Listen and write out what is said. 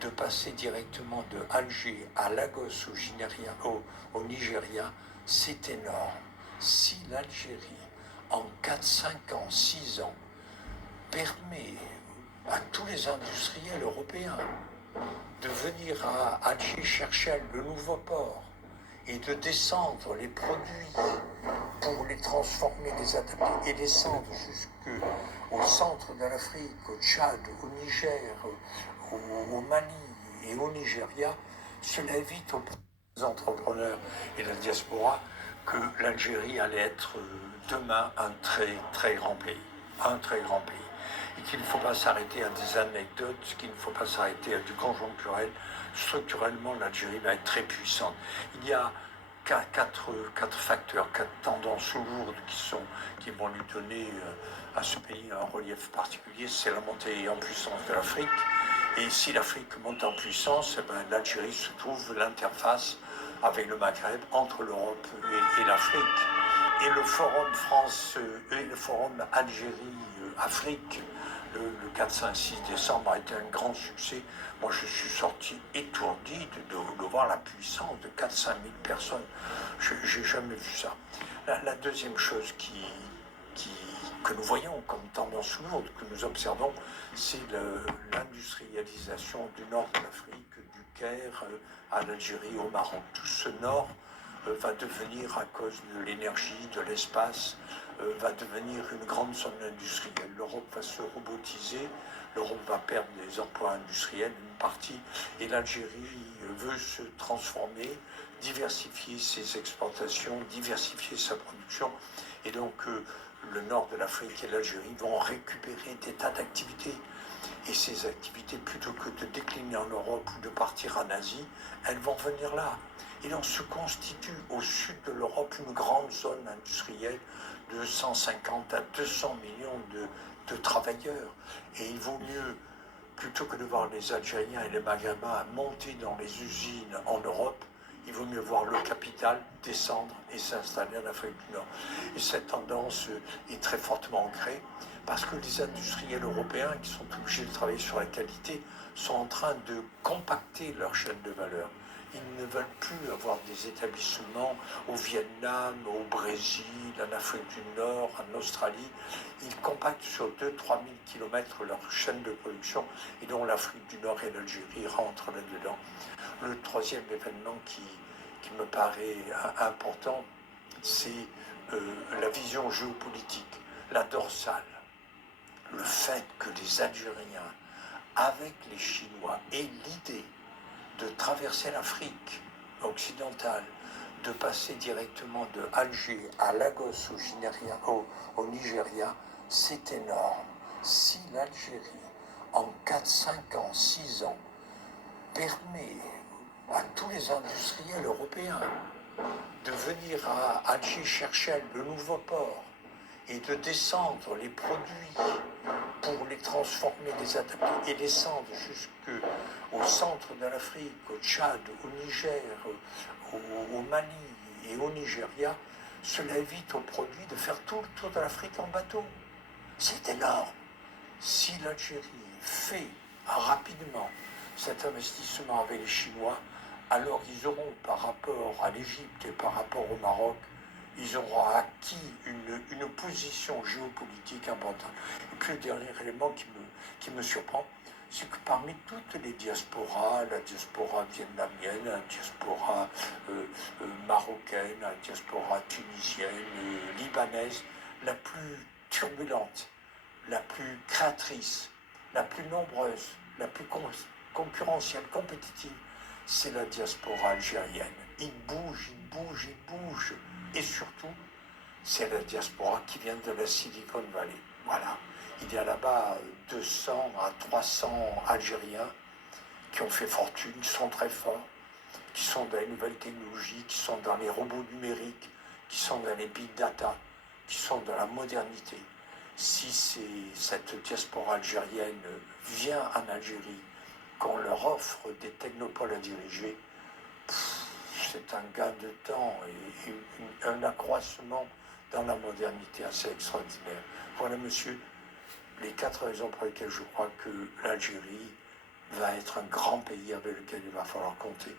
de passer directement de Alger à Lagos au Nigeria, c'est énorme. Si l'Algérie, en 4, 5 ans, 6 ans, permet à tous les industriels européens de venir à Alger chercher le nouveau port et de descendre les produits pour les transformer, les adapter et descendre jusqu'au centre de l'Afrique, au Tchad, au Niger, au Mali et au Nigeria, cela évite aux entrepreneurs et la diaspora que l'Algérie allait être demain un très très grand pays. Un très grand pays. Et qu'il ne faut pas s'arrêter à des anecdotes, qu'il ne faut pas s'arrêter à du conjoncturel. Structurellement, l'Algérie va être très puissante. Il y a quatre facteurs, 4 tendances lourdes qui vont lui donner à ce pays un relief particulier. C'est la montée en puissance de l'Afrique. Et si l'Afrique monte en puissance, eh ben, l'Algérie se trouve l'interface avec le Maghreb entre l'Europe et l'Afrique. Et le forum France et le forum Algérie-Afrique, le 4, 5, 6 décembre a été un grand succès. Moi, je suis sorti étourdi de voir la puissance de 4, 5 000 personnes. Je n'ai jamais vu ça. La deuxième chose que nous voyons comme tendance lourde, que nous observons, c'est l'industrialisation du nord de l'Afrique, du Caire à l'Algérie, au Maroc. Tout ce nord va devenir, à cause de l'énergie, de l'espace, va devenir une grande zone industrielle. L'Europe va se robotiser, l'Europe va perdre des emplois industriels, une partie, et l'Algérie veut se transformer, diversifier ses exportations, diversifier sa production, et donc le nord de l'Afrique et l'Algérie vont récupérer des tas d'activités. Et ces activités, plutôt que de décliner en Europe ou de partir en Asie, elles vont venir là. Et donc se constitue au sud de l'Europe une grande zone industrielle de 150 à 200 millions de travailleurs. Et il vaut mieux, plutôt que de voir les Algériens et les Maghrébins monter dans les usines en Europe, il vaut mieux voir le capital descendre et s'installer en Afrique du Nord. Et cette tendance est très fortement ancrée parce que les industriels européens qui sont obligés de travailler sur la qualité sont en train de compacter leur chaîne de valeur. Ils ne veulent plus avoir des établissements au Vietnam, au Brésil, en Afrique du Nord, en Australie. Ils compactent sur 2-3 000 km leur chaîne de production et dont l'Afrique du Nord et l'Algérie rentrent là-dedans. Le troisième événement qui me paraît important, c'est la vision géopolitique, la dorsale. Le fait que les Algériens, avec les Chinois, aient l'idée de traverser l'Afrique occidentale, de passer directement de Alger à Lagos au Nigeria, c'est énorme. Si l'Algérie, en 4, 5 ans, 6 ans, permet à tous les industriels européens de venir à Alger chercher le nouveau port et de descendre les produits pour les transformer, les adapter et descendre jusqu'au centre de l'Afrique, au Tchad, au Niger, au Mali et au Nigeria, cela évite aux produits de faire tout le tour de l'Afrique en bateau. C'est énorme. Si l'Algérie fait rapidement cet investissement avec les Chinois, alors ils auront, par rapport à l'Égypte et par rapport au Maroc, ils auront acquis une position géopolitique importante. Et puis le dernier élément qui me surprend, c'est que parmi toutes les diasporas, la diaspora vietnamienne, la diaspora marocaine, la diaspora tunisienne, libanaise, la plus turbulente, la plus créatrice, la plus nombreuse, la plus concurrentielle, compétitive, c'est la diaspora algérienne. Ils bougent, ils bougent, ils bougent. Et surtout, c'est la diaspora qui vient de la Silicon Valley. Voilà. Il y a là-bas 200 à 300 Algériens qui ont fait fortune, qui sont très forts, qui sont dans les nouvelles technologies, qui sont dans les robots numériques, qui sont dans les big data, qui sont dans la modernité. Si cette diaspora algérienne vient en Algérie, qu'on leur offre des technopoles à diriger, c'est un gain de temps et un accroissement dans la modernité assez extraordinaire. Voilà, monsieur, les 4 raisons pour lesquelles je crois que l'Algérie va être un grand pays avec lequel il va falloir compter.